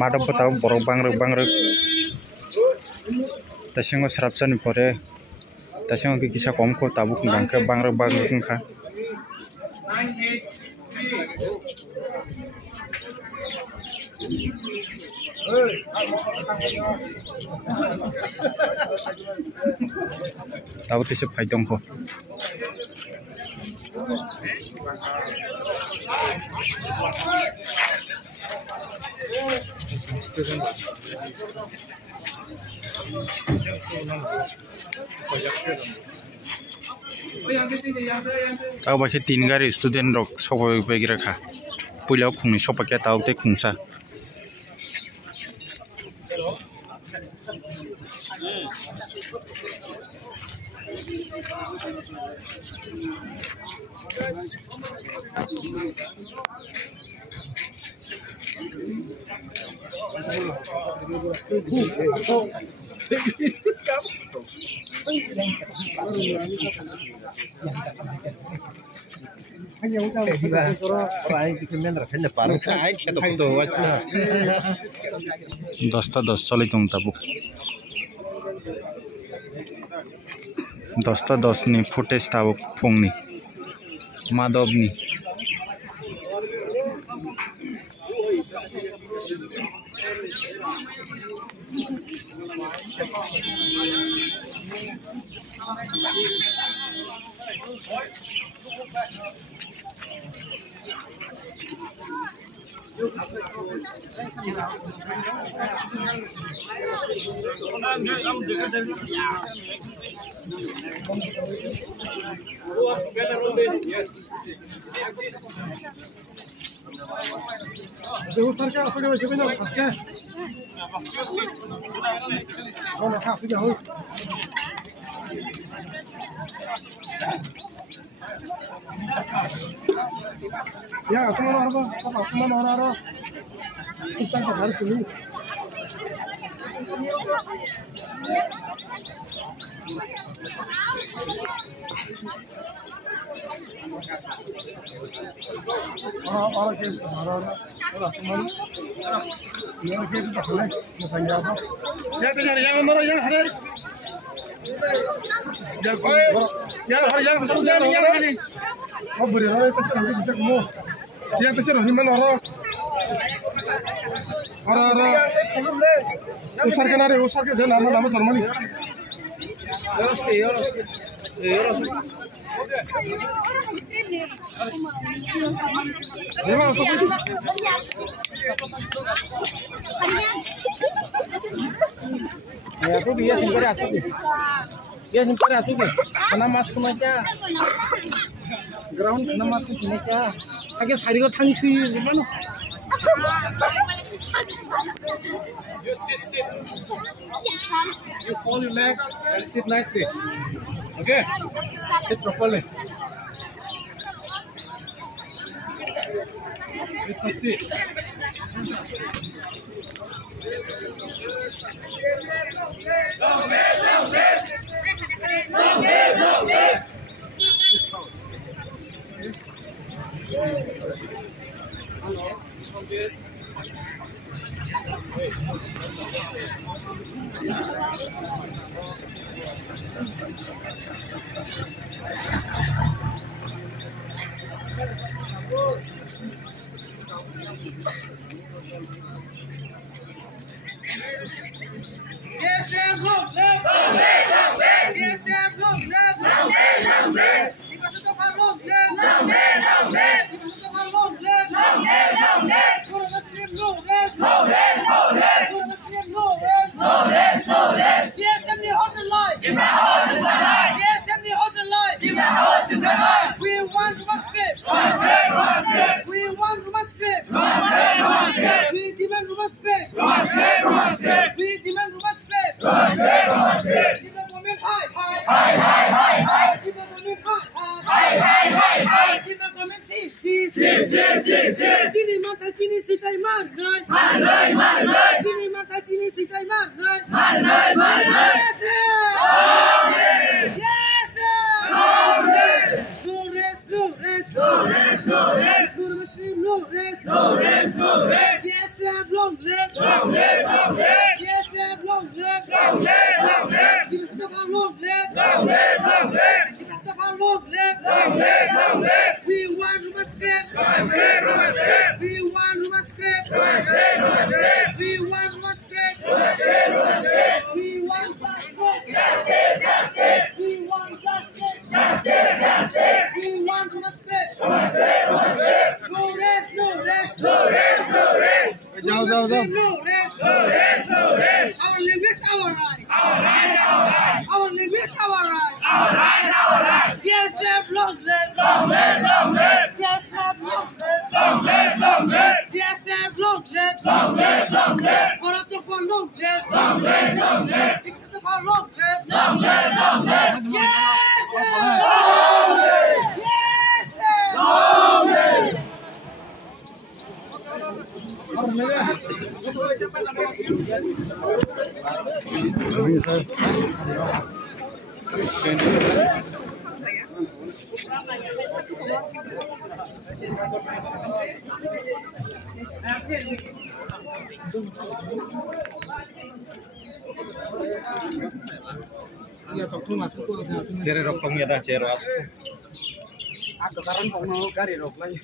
Madam petau borok bangrek tasingo serapsani pore tasingo kisa komko tabuk bangke bangrek kha tahu tisip haidong ko tahu baca 3 gari student rok sopai bagi rekha pulau khungni sopakia tahu te khungsa Dosta dos solid tung tabuk. Dosta dos ni footage tabuk phung ni. Madhav ni. Ya, kemana? Kita harus dulu. Usar ke dia nama termani. Ya aku dia simpare asuk. Karena masuk aja. Ground karena masuk aja. Agak sarigo tangsi gimana? You sit. You fold your leg and sit nicely. Okay? Sit properly. Let me see. Yes, sir, look, left. Yes, sir, look, left. Because of the long left. Because of the long left. Go to the stream, no rest. Go to the stream, no rest. Yes, empty horse alive. Yes, empty horse alive. We want to masquerade. We want to masquerade. We demand to masquerade. We demand to masquerade. Give the government high. Give the government high. Give the government sit. Tini mata tini sitai marnai. Tini mata tini sitai marnai. Yes, sir. Yes, sir. No rest. No rest. Yes, sir. We want rumah script. We want rumah script. We want justice. We want justice. We want rumah script. No rest, no rest. Jauh. No rest. Our limits, our right. Our limits, our right. Yes, sir, long live. Yes, sir, long live. Yes, sir, long live. Barato for long live. Fix it for long live. Yes, sir. Yes, sir. Cere rok tong ya dah cere. Aku sekarang kok mau cari rok lagi.